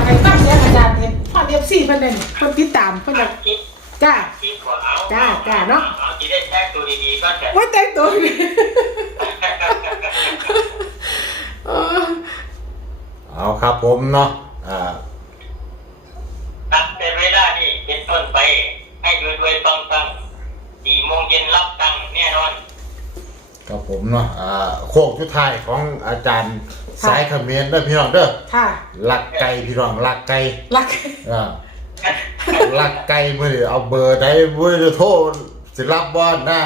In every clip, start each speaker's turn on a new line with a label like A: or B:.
A: ให้ฟังเสียงอาจารย์เห็นพ่อเอฟซีเพิ่นได้เพิ่นติดตามเพิ่นอยากจ้าจ้าเนาะ
B: จะได้แท็กตัวดีๆก็จะ
A: ว่าแต่งตัวดี
C: เอาครับผมเนาะ
B: ตั้งแต่เวลานี่เป็นต้นไปให้รวยๆปังๆ4 โมงเย็นรับตังค์แน่นอน
C: ครับผมเนาะโค้งสุดท้ายของอาจารย์สายเขมรเด้อพี่น้องเด้อ
A: ค่ะ
C: ลักไก่พี่น้องลักไก่
A: ลัก
C: ลักไก่มื้อนี้เอาเบอร์ใดบ่ได้โทรสิรับบ่นะ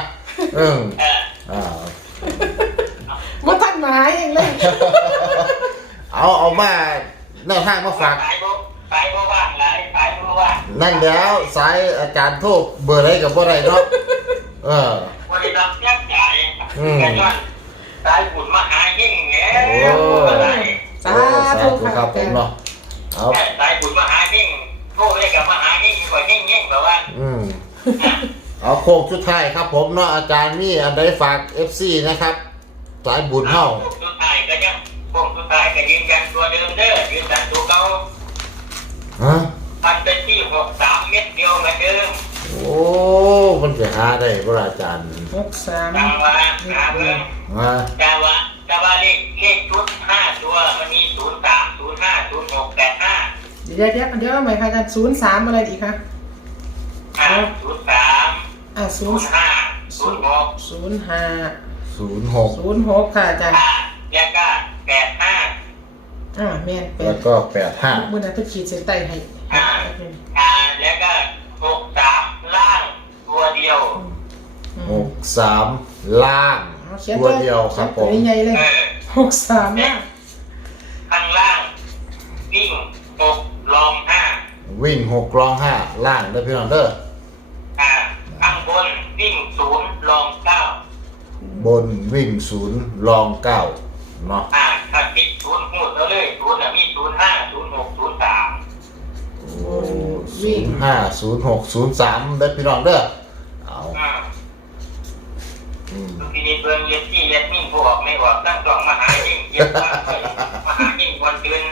A: บ่ทันมาหาเองเลย
C: เอามาแนวทางมาฝาก
B: สายบ่ว่างหลายสายบ่ว่าง
C: นั่นแล้วสายอาจารย์โทรเบอร์ใดก็บ่ได้เนาะ
B: บ่ได้รับแจ้งจ่ายแค่นั้นสายบุญมหายิ่งแหน่
A: สาธุ
C: ครับผมเนาะเอา
B: สายบุญมหายิ่งโทรเลยกับมหายิ่งกว่ายิ่งแบบว่า
C: เอาโค้งสุดท้ายครับผมเนาะอาจารย์มีอันใดฝาก FC นะครับสายบุญเฮา
B: สุดท้ายก็ยังโค้งสุดท้ายก็ยืนยันตัวเดิมเด้อยืนยันตัวเก่าพันเป็นที่63 เม็ดเดียวเหมือนเดิม
C: โอ้มันจะหาได้บ่อาจารย์
A: 63
B: จังว่าหาเบิ่งแต่ว่าเลขชุด5ตัวมันมี03 05 06 85
A: เดี๋ยวใหม่ค่ะอาจารย์03อะไรอีกคะ
B: 03 05
A: 06ค่ะอาจารย์
B: แล้วก็85
A: แม่น
C: แล้วก็85
A: มื้อนั้นเพิ่นขีดเส้นใต้ให้
B: แล้วก็63ล่างตัวเดียว
C: 63ล่างตัวเดียวครับผม
A: ใหญ่เลย63ล่าง
B: ข้างล่างวิ่ง6รอง5
C: วิ่ง6รอง5ล่างเด้อพี่น้องเด้อ
B: ข้างบนวิ่ง0รอง9
C: บนวิ่ง0รอง9เนาะ
B: ถ้าติด0หูดแล้วเลย0น่ะมี05 06 03
C: วิ่ง05 06 03เด้อพี่น้องเด้อเอา
B: ทีนี้เบิ่งเย็ดที่เย็ดนิ่งบ่ออกไม่ออกตั้งต้องมหายิ่งเย็ดมหายิ่งวันตื่น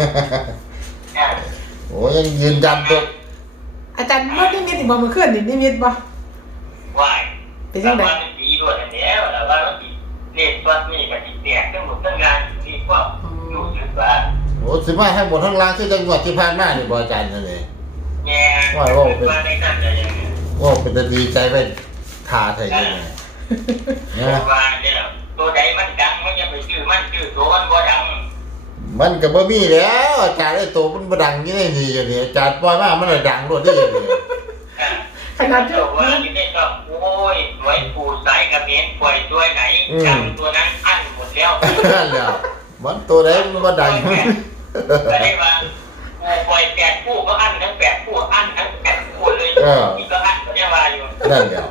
C: โอ้ยังยืนยันตัว
A: อาจารย์ว่านิมิตอีกบ่มื้อคืนนี่นิมิตบ่
B: ว่ายเป็นจังได๋ว่ามันดีด้วยแล้วแล้วว่ามันเลขตัวนี้ก็สิแตกทั้งหมดทั้งงานที่พวกรู้สึกว่า
C: โอ้สิมาให้หมดทั้งล่างคือจังหวัดที่ผ่านมานี่บ่อาจารย์นั่นเอง
B: แย่ว่าได้นั่นได้ยังไง
C: เป็นจะดีใจเป็นทาไทยยังไง
B: ว่าเนี่ยตัวใดมันดังมันจะไปชื่อมันชื่อตัวมันบ่ดัง
C: มันก็บ่มีแล้วอาจารย์ไอ้ตัวมันบ่ดังนี่ได้นี่อย่างนี้อาจารย์ปล่อยมามันดังรวดได้อย่างนี้
B: ขนาดที่ว่าที่ได้ก็โอ้ยไว้ปูสายกระเบนปล่อยตัวไหนจำตัวนั้นอั้นหมดแล้ว
C: นั่นแหละมันตัวไหนมันบ่ดัง
B: ก็ได้ว่าปล่อย8 คู่ก็อั้นทั้ง8 คู่อั้นทั้ง8 คู่เลยนี่ก็อั้นก็ยังว่าอยู่
C: นั่นแหละ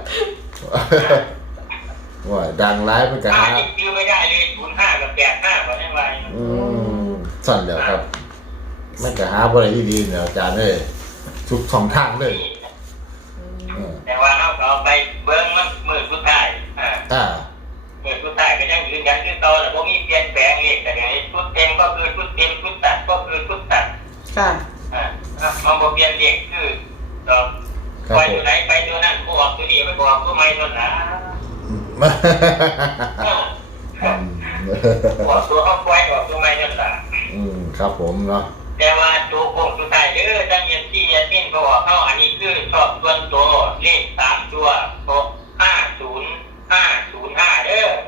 C: ว่าดังร้ายมันก็หา
B: ซื้อไม่ได้เลย05กับ85ก็ยังว่าอยู่
C: สั่นแล้วครับมันก็หาบ่ได้ดีๆเนี่ยอาจารย์เอ้ยทุกช่องทางเลย
B: แต่ว่าเอาไปเบิ่งมันมือสุดท้ายมือสุดท้ายก็ยังยืนยันคือต่อแต่บ่มีเปลี่ยนแปลงเลขแต่ไงชุดเต็มก็คือชุดเต็มชุดตัดก็คือชุดตัด
A: ค่ะ
B: มันบ่เปลี่ยนเลขคือไปตัวไหนไปตัวนั้นบ่ออกตัวนี้ไปบอกตัวใหม่นั่นน่ะบอกตัวเขาปล่อยออกตัวใหม่นั่นล่ะ
C: ครับผมเนาะ
B: แต่ว่าตัวโคงสุดท้ายตั้งยันที่ยันนิ่งก็บอกเขาอันนี้คือชอบส่วนตัวเลข3 ตัว650 505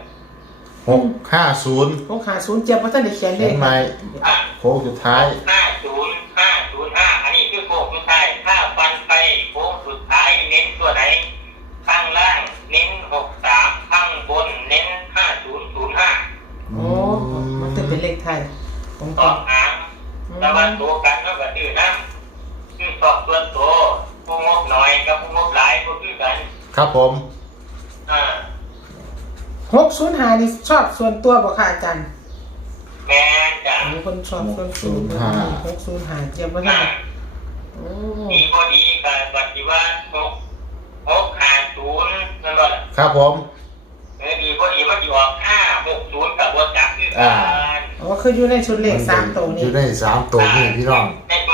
C: 650
A: เจ็บว่าท่านได้เขียนเลข
C: ใหม่โค้งสุดท้าย
B: 50505อันนี้คือโค้งสุดท้ายถ้าฟันไปโค้งสุดท้ายเน้นตัวไหนข้างล่างเน้น63ข้างบนเน้น5005
A: โอ้มันจะเป็นเลขไทย
B: ต่อหางแต่ว่าตัวกันก็แบบอื่นนะคือสอบส่วนตัวผู้งบน้อยกับผู้งบหลายก็คือกัน
C: ครับผม
A: 605นี่ชอบส่วนตัวบ่ค่ะอาจารย์
B: แม่จ้ะ
A: มีคนชอบส่วนตัว605เจ็บว่าท่าน
B: ดีพอดีกับปฏิวัติ650นั่นก็
C: ครับผม
B: ดีพอดีมันอยู่ออก560กับบทจักคือ
A: อ๋อคืออยู่ในชุดเลข3ตัวนี้
C: อยู่ใน3ตัวนี้พี่น้อง
B: ในต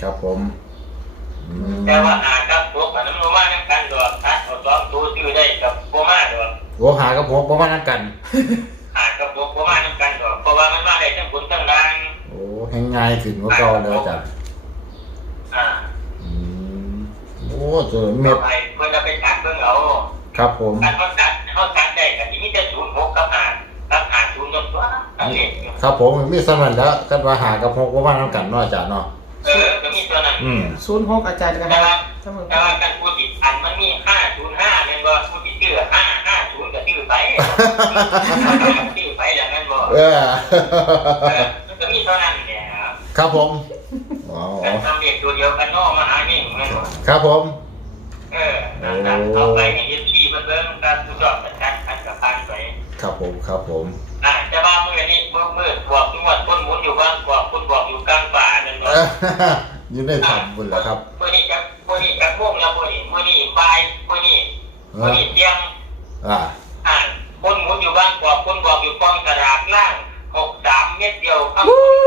C: ครับผมอืม
B: แต่ว่าหากับพวกอันนั้นมาน้ำกันดอกตัดเอาสองตัวชื่อได้กับโบมาดอก
C: โอ้หากับผมประมาณนั้นกัน
B: หากับพวกโบมาน้ำกันดอกเพราะว่ามันมาได้ทั้งผลทั้งล่าง
C: โอ้ให้ง่ายขึ้นกว่าเก่าเลยอาจารย์ อืมโอ้เจอเม็
B: เม็
C: ด
B: ดเพื่อจะไปตัดเพิ่งเอา
C: ครับผม
B: การเขาตัดได้กับที่นี่จะ06กับหา0ตัวนั่นเอง
C: ครับผมมีสมันแล้วกันว่าหากับ6ประมาณนั้นกันเนาะอาจารย์เนาะ
B: ก็มีตัวนั้น
A: 06อาจารย์กัน
B: แต่
A: นะ
B: ว่า
A: เสมอ
B: แต่ว่าการพูดติดอันมันมี505เป็นว่าพูดติดชื่อ550กับชื่อไปชื่อไปอย่างนั้นบ่มันก็มีเท่านั้นเนี่ย
C: ครับผมอ๋อ
B: การทำเด็กตัวเดียวกันนอกมาหาเองนั่นบ่
C: ครับผม
B: เอาไปให้ที่มันเบิ่งการทดสอบการคัดกับผ่านไป
C: ครับผมครับผม
B: จะว่ามื้อนี้มื้อบอกนวดคนหมุนอยู่บ้างบอกคนบอกอยู่กลางป่านั่นบ่
C: อยู่ในถ้ำบุญแล้วครับ
B: มื้อนี้จักโมงแล้วมื้อนี้บ่ายมื้อนี้เที่ยง คนหมุนอยู่บ้างบอกคนบอกอยู่กองกระดาษล่าง63เม็ดเดียวครับ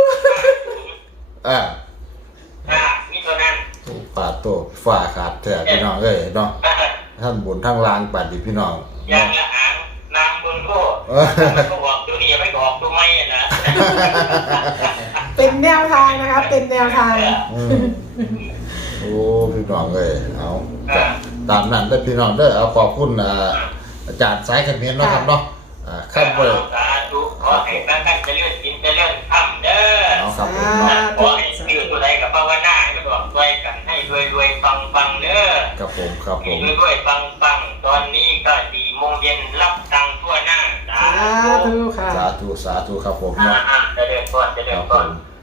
B: นี่ตัวนั้น
C: ฝ่าโตฝ่าขาดแท้พี่น้องเอ้ยเนาะท่านบุญทั้งลางปัดดิพี่น้อง
B: อย่างละหางนางบนโลกมันก็บอกตัวนี้ไม่บอกตัวไม่นะ
A: เป็นแนวทางนะคะเป็นแนวทาง
C: โอ้พี่น้องเอ้ยเอาตามนั้นได้พี่น้องเด้อเอาขอบคุณอาจารย์สายคอมเมนต์เนาะครับเนาะขั้นไป
B: สาธุขอให้ตั้งกันจะเลื่อนกินจะเลื่อนทำเด้อ
C: เอาครับผมเนาะ
B: ขอให้ชื่อตัวใดกับภาวนาก็บอกด้วยกันให้รวยฟังเด้อ
C: ครับผมครับผม
B: รวยฟังตอนนี้ก็4 โมงเย็นรับตังทั่วหน้าสา
A: สา
B: ธุ
A: ธุค่ะ
C: สาธุครับผมเนาะ
B: จะเดินก่อน
C: ครับผม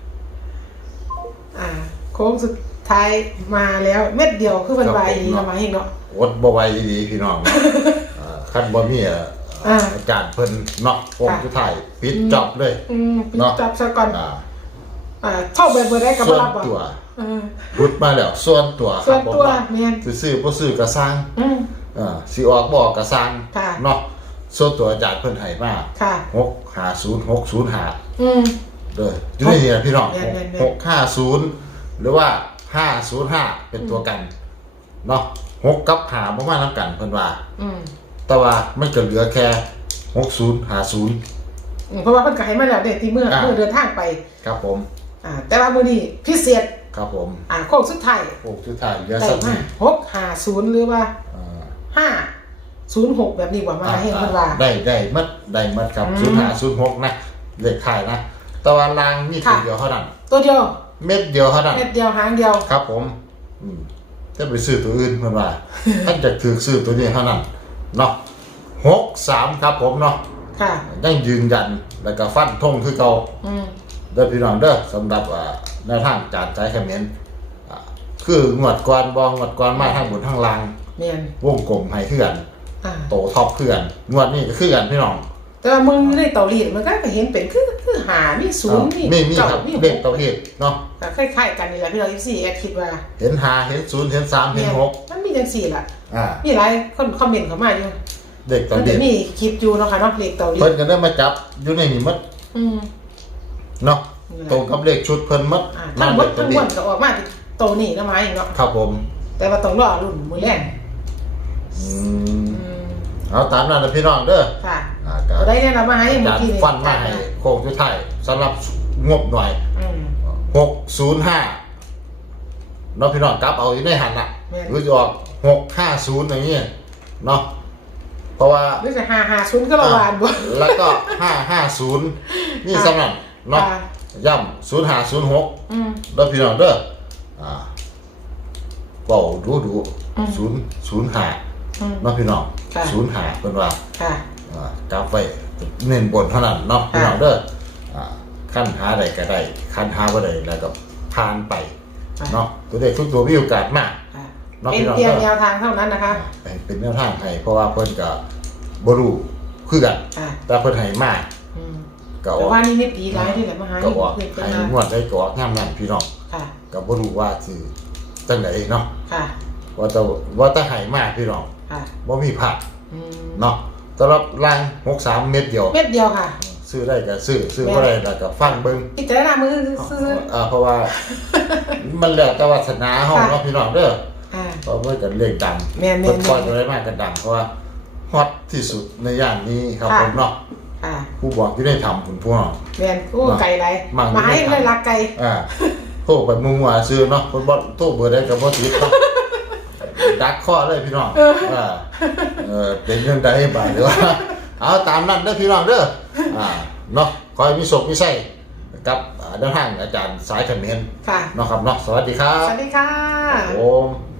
A: โค้งสุดท้ายมาแล้วเม็ดเดียวคือมันวายดีประมาณนี้เนาะ
C: อดบ่ไหวดีพี่น้องขั้นบ่มีอาจารย์เพิ่นเนาะโค้งสุดท้ายปิดจอบเลย
A: ปิดจับซะก่อนเท่าแบบเบอร์ได้กับ
C: ส่วน
A: รับ
C: ตัวรุดมาแล้วส่วนตัวค
A: ส่
C: รั
A: ว
C: บ
A: น
C: ผม
A: ตัวแมน
C: ซื้อบ่ซื้อก็สร้างสิออกบ่ก็สร้างเนาะส่วนตัวอาจารย์เพิ่นให้มา
A: ค่ะ
C: 650 เด้ออยู่ในนี้นะพี่น้อง
A: แม่น
C: 650หรือว่า505เป็นตัวกันเนาะ6กับ5บ่มานํกันเพิ่นว่าแต่ว่ามันก็เหลือแค่6050
A: เพราะว่าเพิ่นก็ให้มาแล้วเด็กที่เมื่อเดินทางไป
C: ครับผม
A: แต่ว่ามื้อนี้พิเศษ
C: ครับผม
A: โค้งสุดท้าย
C: โอ้สุดท้ายเหลือ
A: ได้
C: สัก
A: มา
C: นิด
A: 650หรือว่า506แบบนี้กว่ามาให้เพิ่นว่า
C: ได้มัดครับ0506นะเลขท้ายนะแต่ว่าลางมีตัวเดียวเท่านั้น
A: ตัวเดียว
C: เม็ดเดียวเท่านั้น
A: เม็ดเดียวหางเดียว
C: ครับผมจะไปซื้อตัวอื่นเพิ่นว่า ท่านจะถือซื้อตัวนี้เท่านั้นเนาะ63ครับผมเนาะ
A: ค่ะ
C: ยังยืนยันแล้วก็ฟันธงคือเก่าเด้อพี่น้องเด้อสำหรับแนวทางจานใจคอมเมนต์คืองวดก่อนงวดก่อนมาทางบนทางล่าง
A: แม่น
C: วงกลมให้คือกันโตท็อปคือกันงวดนี้ก็คือกันพี่น้อง
A: แต่ว่ามึงในเตารีดมันก็เห็นเป็นคือหามีศูนย์มี
C: ครับเลขเตาเฮ็ดเนาะ
A: ก็คล้ายๆกันนี่แหละพี่น้อง14แอดคิดว่า
C: เห็น5เห็น0เห็น3เห็น6
A: มันมีจังซี่ล่ะ
C: อ่า
A: มีหลายคนคอมเมนต์เข้ามาอยู่
C: เลขเตา
A: มัน
C: เฮ็
A: จะ
C: ด
A: มีคลิปอยู่เนาะค่ะเนาะเลขเตารีด
C: เพิ่นก็ได้มาจับอยู่ในนี่หมดเนาะตรงกับเลขชุดเพิ่นหมด
A: ทั้งหมด
C: เตา
A: ทั้ง
C: เฮ็
A: มว
C: ด
A: ลก็ออกมาที่โตนี่นะไม้เนาะ
C: ครับผม
A: แต่ว่าต้องรอรุ่นมื้อแรง
C: เอาตามนั้นนะพี่น้องเด้อ
A: ค่ะ
C: ก็
A: ได้แนะนำมาให้
C: อา
A: เมื่อ
C: จาร
A: กี้
C: ย์
A: นี่
C: ฟันมาให้โค้งสุดท้ายสำหรับงบหน่อย605เนาะพี่น้องกลับเอาอยู่ในหันน่ะหรือจะออก650อย่างเงี้ยเนาะเพราะว่า
A: หรือจะ550ก็ระวานบ่
C: แล้วก็550นี่สำหรับเนาะย่ำ0506แล้วพี่น้องเด้อเว้าดู005เนาะพี่น้อง05เพิ่นว่า
A: ค่ะ
C: กราฟไว้เน้นบนเท่านั้นเนาะพี่น้องเด้อขั้นหาใดก็ได้ขั้นหาบ่ได้แล้วก็ผ่านไปเนาะตัวเลขทุกตัวมีโอกาสมากเนาะ
A: เป็น
C: พี่น้อง
A: เพียง
C: เด้
A: แน
C: อ
A: วทางเท่านั้นนะคะ
C: เป็นแนวทางให้เพราะว่าเพิ่นก็บ่รู้คือกันแต่เพิ่นให้มาก็อ
A: แต่
C: อก
A: ว่านี่ดีหลายที่แหละมาหา
C: ก็ออก
A: เพิ่นเป็น
C: ให้งวดได้ก็ออกยามนั้นพี่น้อง
A: ค่ะ
C: ก็บ่รู้ว่าสิจังไดเนาะ
A: ค่ะ
C: ว่าแต่ให้มาพี่น้อง
A: ค่ะ
C: บ่มีพลาดเนาะสำหรับราง63เม็ดเดียว
A: เม็ดเดียวค่ะ
C: ซซื้อได้ก็ซื้อบ่ได้ก็ฟังเบิ่ง
A: พิจารณามือซื้อ
C: เพราะว่ามันแล้วแต่วาสนาเฮาเนาะพี่น้องเด้อ
A: อ่า
C: เพราะว่าจะเล่นดัง
A: แม่นๆ
C: เพิ่นปล่อยอะไรมากกันดังเพราะว่าฮอตที่สุดในย่านนี้ครับผมเนาะ
A: อ่า
C: ผู้บอกอยู่ได้ทำคุณพวก
A: แม่นโอ้ไก่ไร
C: มั่ง
A: มาให้เลยรักไก่
C: โทรไปมั่วๆซื้อเนาะเพิ่นบ่โทรเบอร์ได้ก็บ่ติดเนาะดักข้อเลยพี่น้องเป็นเรื่องใดบาดหรือว่าเอาตามนั้นเด้อพี่น้องเด้อเนาะขอให้มีโชคมีชัยกับเดินทางอาจารย์สายเขมร
A: ค่ะ
C: เนาะครับเนาะสวัสดีครับ
A: สวัสดีค่ะ
C: ผม